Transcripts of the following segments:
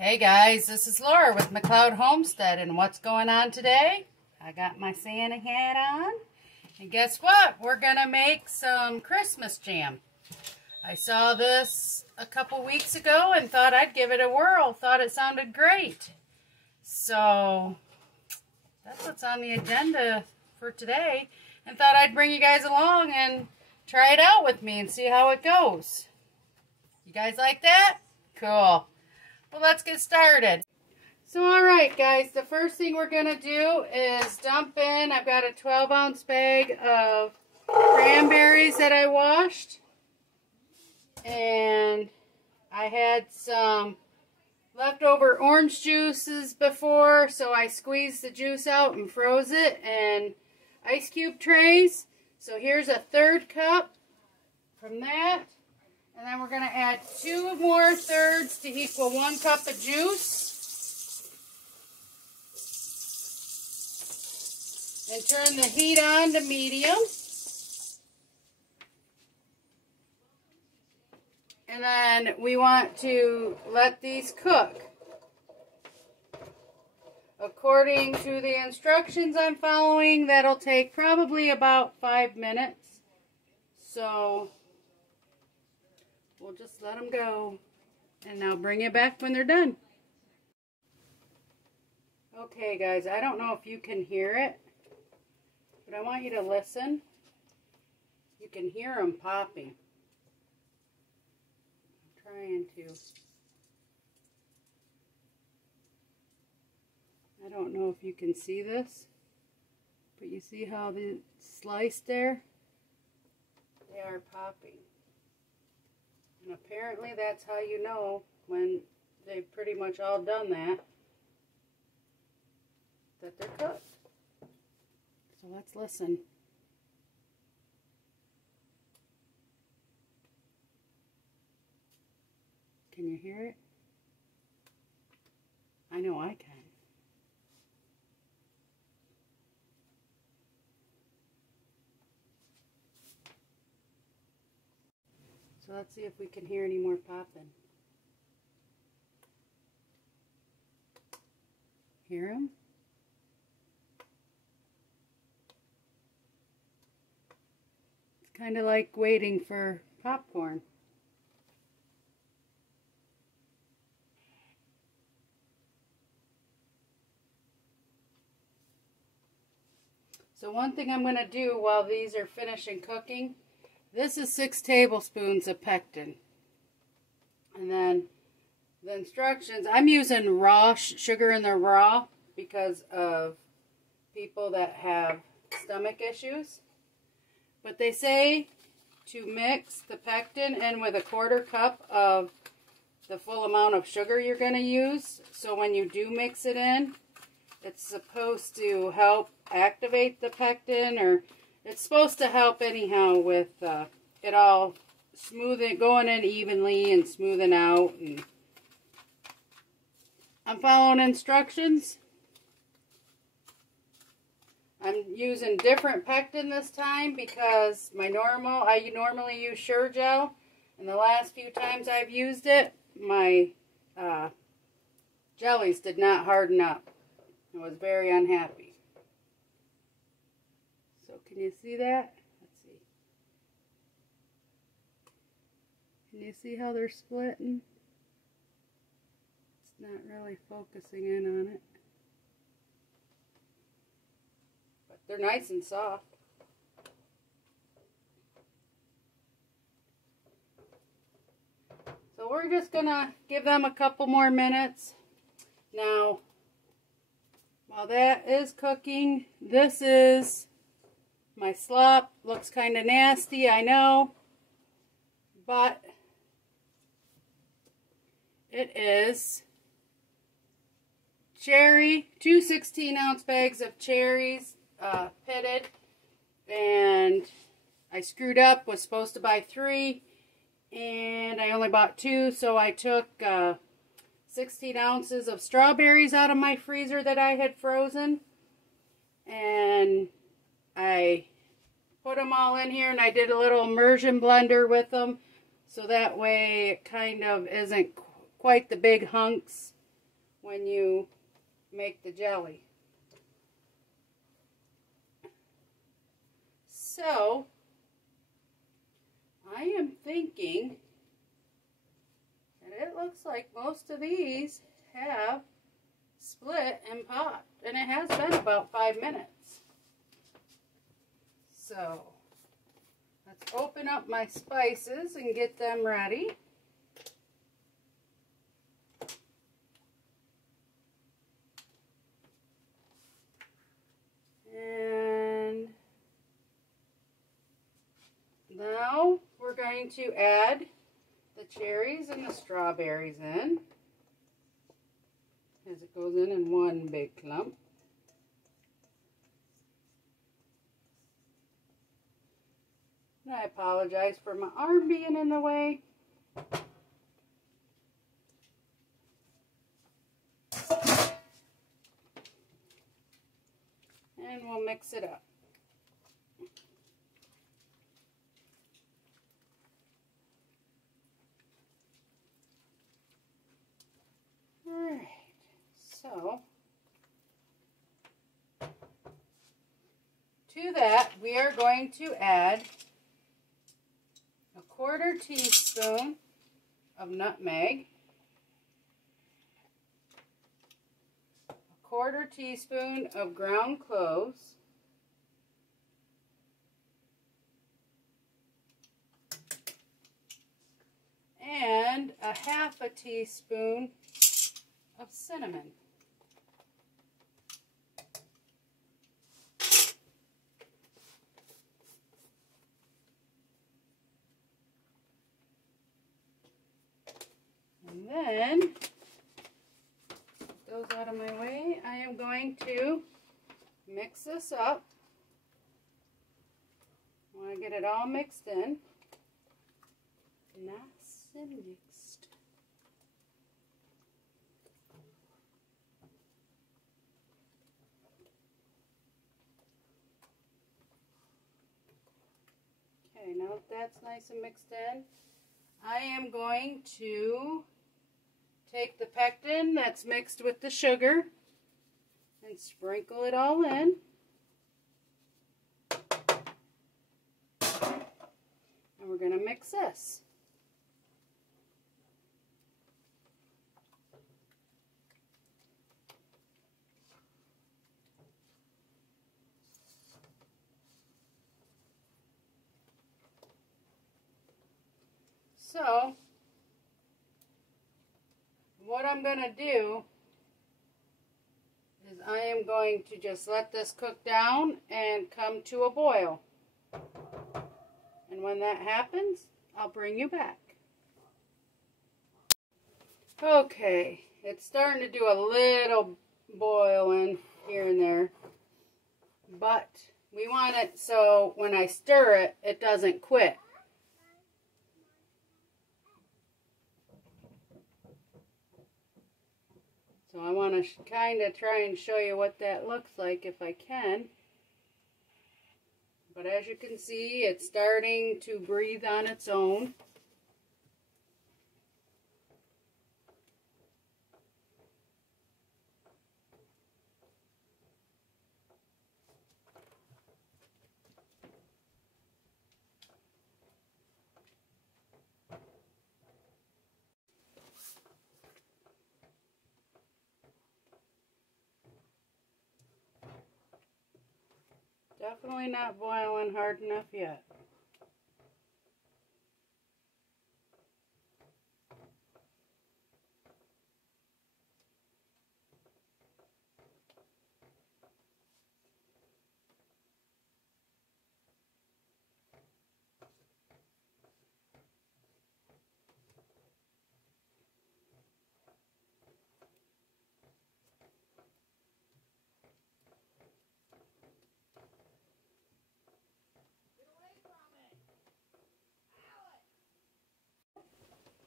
Hey guys, this is Laura with McLeod Homestead, and what's going on today? I got my Santa hat on, and guess what? We're gonna make some Christmas jam. I saw this a couple weeks ago and thought I'd give it a whirl, thought it sounded great. So that's what's on the agenda for today, and thought I'd bring you guys along and try it out with me and see how it goes. You guys like that? Cool. Well, let's get started. So, alright guys, the first thing we're going to do is dump in, I've got a 12-ounce bag of cranberries that I washed. And I had some leftover orange juices before, so I squeezed the juice out and froze it in ice cube trays. So here's a third cup from that. And then we're going to add 2 more thirds to equal 1 cup of juice. And turn the heat on to medium. And then we want to let these cook. According to the instructions I'm following, that'll take probably about 5 minutes. So we'll just let them go, and I'll bring you back when they're done. Okay guys, I don't know if you can hear it, but I want you to listen. You can hear them popping. I'm trying to. I don't know if you can see this, but you see how the sliced there? They are popping. And apparently that's how you know when they've pretty much all done that they're cooked. So let's listen. Can you hear it? I know I can. So let's see if we can hear any more popping. Hear them? It's kind of like waiting for popcorn. So one thing I'm going to do while these are finishing cooking, this is 6 tablespoons of pectin. And then the instructions, I'm using raw sugar in the raw because of people that have stomach issues. But they say to mix the pectin in with a 1/4 cup of the full amount of sugar you're going to use. So when you do mix it in, it's supposed to help activate the pectin, or it's supposed to help anyhow with it all going in evenly and smoothing out. And I'm following instructions. I'm using different pectin this time because I normally use Sure Gel, and the last few times I've used it, my jellies did not harden up. I was very unhappy. So can you see that? Let's see. Can you see how they're splitting? It's not really focusing in on it. But they're nice and soft. So we're just going to give them a couple more minutes. Now, while that is cooking, this is my slop. Looks kind of nasty, I know, but it is cherry, 2 16-ounce bags of cherries, pitted, and I screwed up, was supposed to buy 3, and I only bought 2, so I took 16 ounces of strawberries out of my freezer that I had frozen, and I put them all in here, and I did a little immersion blender with them, so that way it kind of isn't quite the big hunks when you make the jelly. So, I am thinking that it looks like most of these have split and popped, and it has been about 5 minutes. So, let's open up my spices and get them ready. And now we're going to add the cherries and the strawberries in, as it goes in one big clump. And I apologize for my arm being in the way. And we'll mix it up. Alright, so to that we are going to add a 1/4 teaspoon of nutmeg, a 1/4 teaspoon of ground cloves, and a 1/2 teaspoon of cinnamon. And then, get those out of my way, I am going to mix this up. I want to get it all mixed in. Nice and mixed. Okay, now that that's nice and mixed in, I am going to take the pectin that's mixed with the sugar and sprinkle it all in. And we're going to mix this. So, what I'm going to do is I am going to just let this cook down and come to a boil. And when that happens, I'll bring you back. Okay, it's starting to do a little boiling here and there, but we want it so when I stir it, it doesn't quit. So I want to kind of try and show you what that looks like if I can. But as you can see, it's starting to breathe on its own. Definitely not boiling hard enough yet.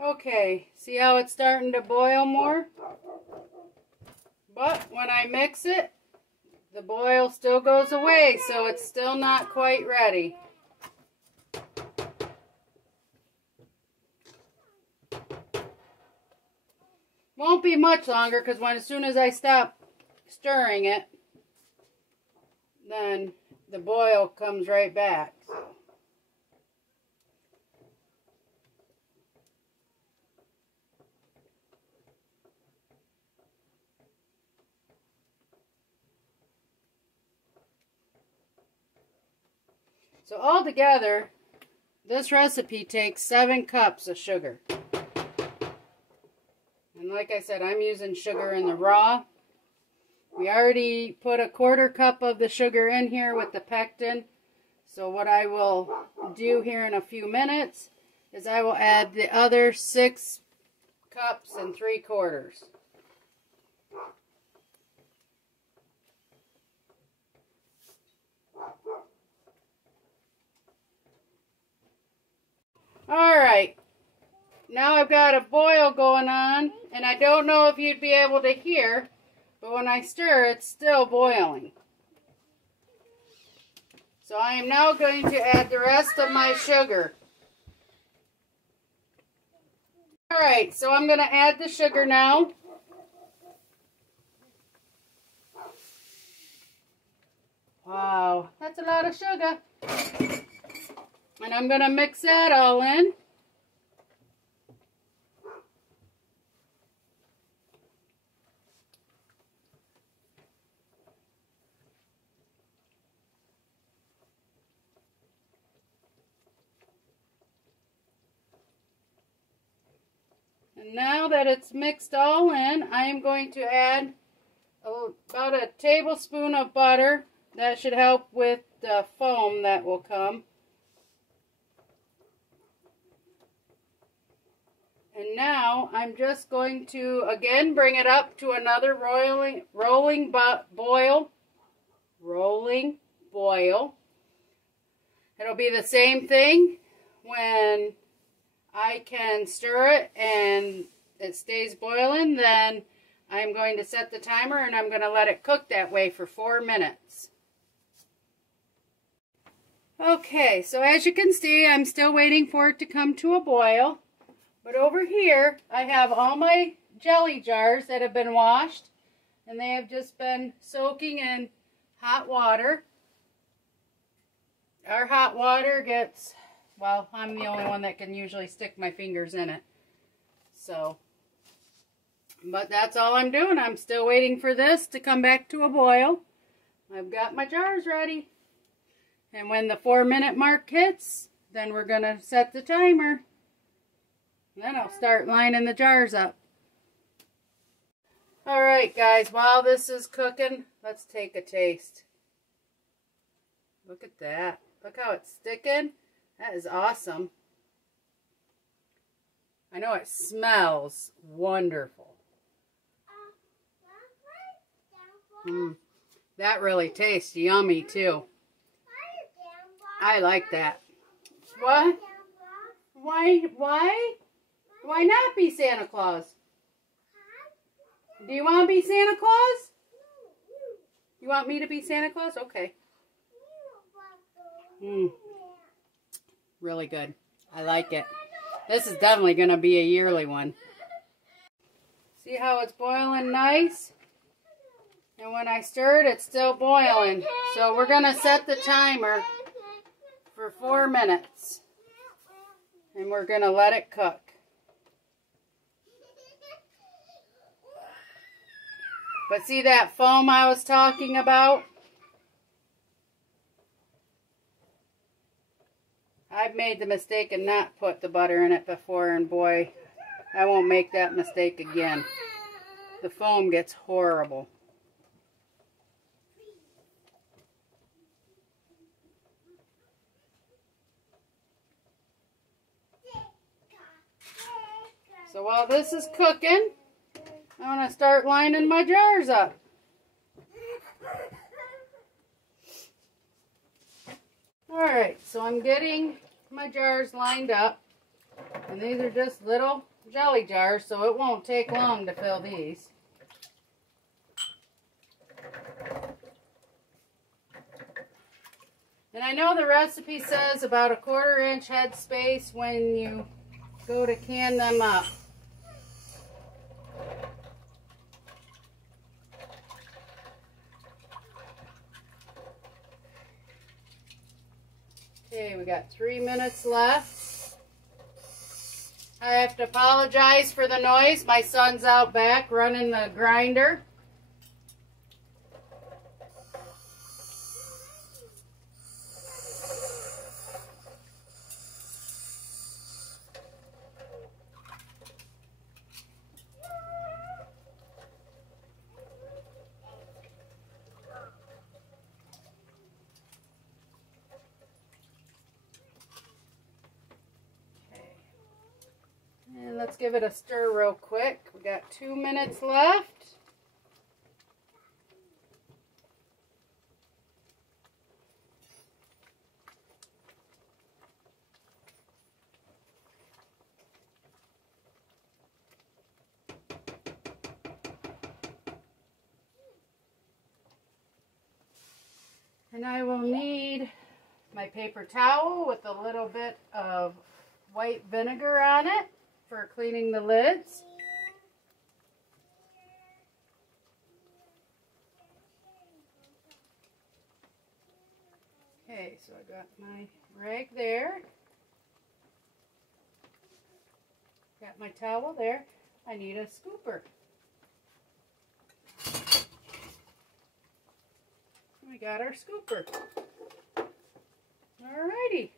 Okay, see how it's starting to boil more? But when I mix it, the boil still goes away, so it's still not quite ready. Won't be much longer because as soon as I stop stirring it, then the boil comes right back. So altogether, this recipe takes 7 cups of sugar. And like I said, I'm using sugar in the raw. We already put a 1/4 cup of the sugar in here with the pectin. So what I will do here in a few minutes is I will add the other 6 cups and 3/4. Alright, now I've got a boil going on, and I don't know if you'd be able to hear, but when I stir, it's still boiling. So I am now going to add the rest of my sugar. Alright, so I'm going to add the sugar now. Wow, that's a lot of sugar. And I'm going to mix that all in. And now that it's mixed all in, I am going to add about a tablespoon of butter. That should help with the foam that will come. And now I'm just going to again bring it up to another rolling boil. It'll be the same thing when I can stir it and it stays boiling. Then I'm going to set the timer and I'm going to let it cook that way for 4 minutes. Okay, so as you can see, I'm still waiting for it to come to a boil. But over here, I have all my jelly jars that have been washed, and they have just been soaking in hot water. Our hot water gets, well, I'm the only one that can usually stick my fingers in it. So, but that's all I'm doing. I'm still waiting for this to come back to a boil. I've got my jars ready. And when the 4-minute mark hits, then we're going to set the timer. Then I'll start lining the jars up. Alright guys, while this is cooking, let's take a taste. Look at that. Look how it's sticking. That is awesome. I know it smells wonderful. That really tastes yummy too. I like that. What? Why not be Santa Claus? Do you want to be Santa Claus? You want me to be Santa Claus? Okay. Really good. I like it. This is definitely going to be a yearly one. See how it's boiling nice? And when I stir it, it's still boiling. So we're going to set the timer for 4 minutes. And we're going to let it cook. But see that foam I was talking about? I've made the mistake and not put the butter in it before, and boy, I won't make that mistake again. The foam gets horrible. So while this is cooking, I'm going to start lining my jars up. Alright, so I'm getting my jars lined up. And these are just little jelly jars, so it won't take long to fill these. And I know the recipe says about a 1/4 inch head space when you go to can them up. Okay, we got 3 minutes left. I have to apologize for the noise. My son's out back running the grinder. And let's give it a stir real quick. We got 2 minutes left. And I will need my paper towel with a little bit of white vinegar on it for cleaning the lids. Okay, so I got my rag there. Got my towel there. I need a scooper. We got our scooper. Alrighty.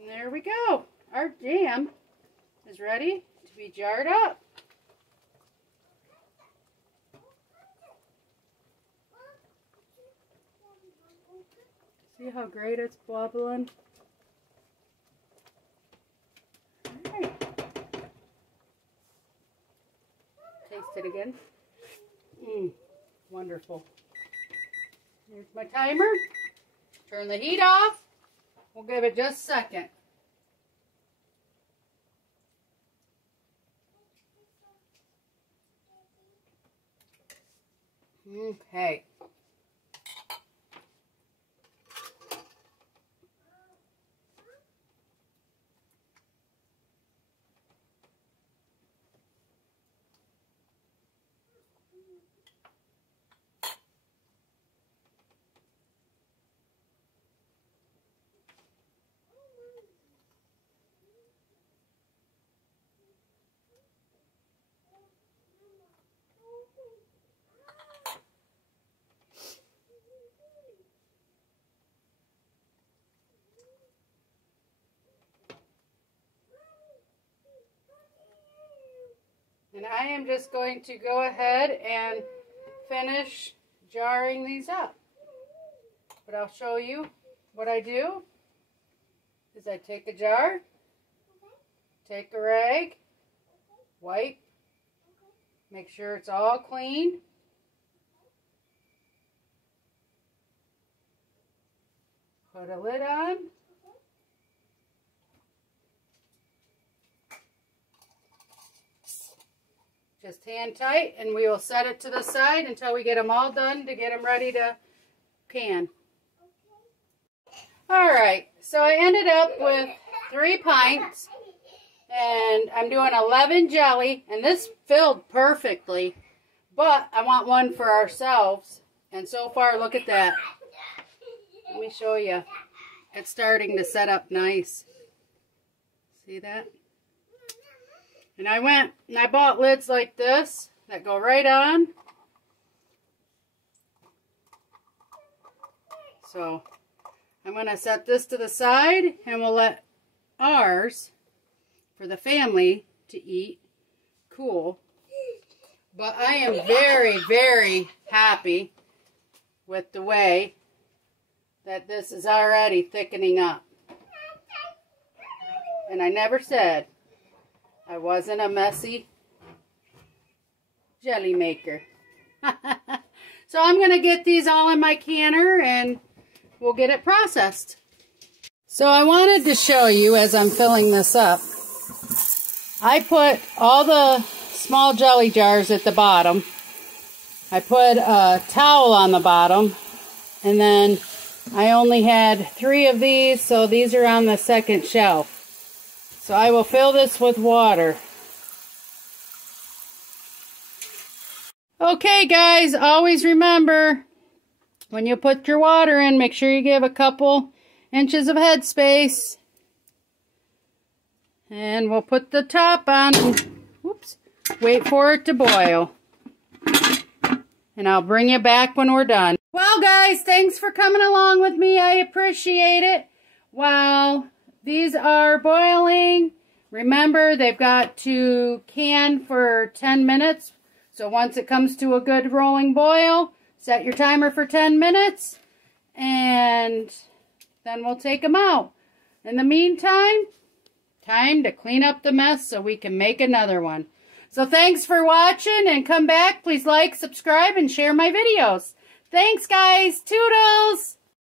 And there we go. Our jam is ready to be jarred up. See how great it's bubbling? Alright. Taste it again. Wonderful. Here's my timer. Turn the heat off. We'll give it just a second. Okay. And I am just going to go ahead and finish jarring these up. But I'll show you what I do is I take a jar, take a rag, wipe, make sure it's all clean. Put a lid on. Just hand tight, and we will set it to the side until we get them all done to get them ready to can. Alright, so I ended up with 3 pints, and I'm doing 11 jelly, and this filled perfectly, but I want one for ourselves, and so far, look at that. Let me show you. It's starting to set up nice. See that? And I went and I bought lids like this that go right on. So I'm going to set this to the side and we'll let ours for the family to eat cool. But I am very, very happy with the way that this is already thickening up. And I never said I wasn't a messy jelly maker. So I'm going to get these all in my canner and we'll get it processed. So I wanted to show you as I'm filling this up. I put all the small jelly jars at the bottom. I put a towel on the bottom, and then I only had 3 of these, so these are on the second shelf. So I will fill this with water. Okay, guys, always remember, when you put your water in, make sure you give a couple inches of head space. And we'll put the top on and, whoops, wait for it to boil. And I'll bring you back when we're done. Well, guys, thanks for coming along with me. I appreciate it. While these are boiling, remember they've got to can for 10 minutes. So once it comes to a good rolling boil, set your timer for 10 minutes. And then we'll take them out. In the meantime, time to clean up the mess so we can make another one. So thanks for watching, and come back. Please like, subscribe, and share my videos. Thanks, guys. Toodles!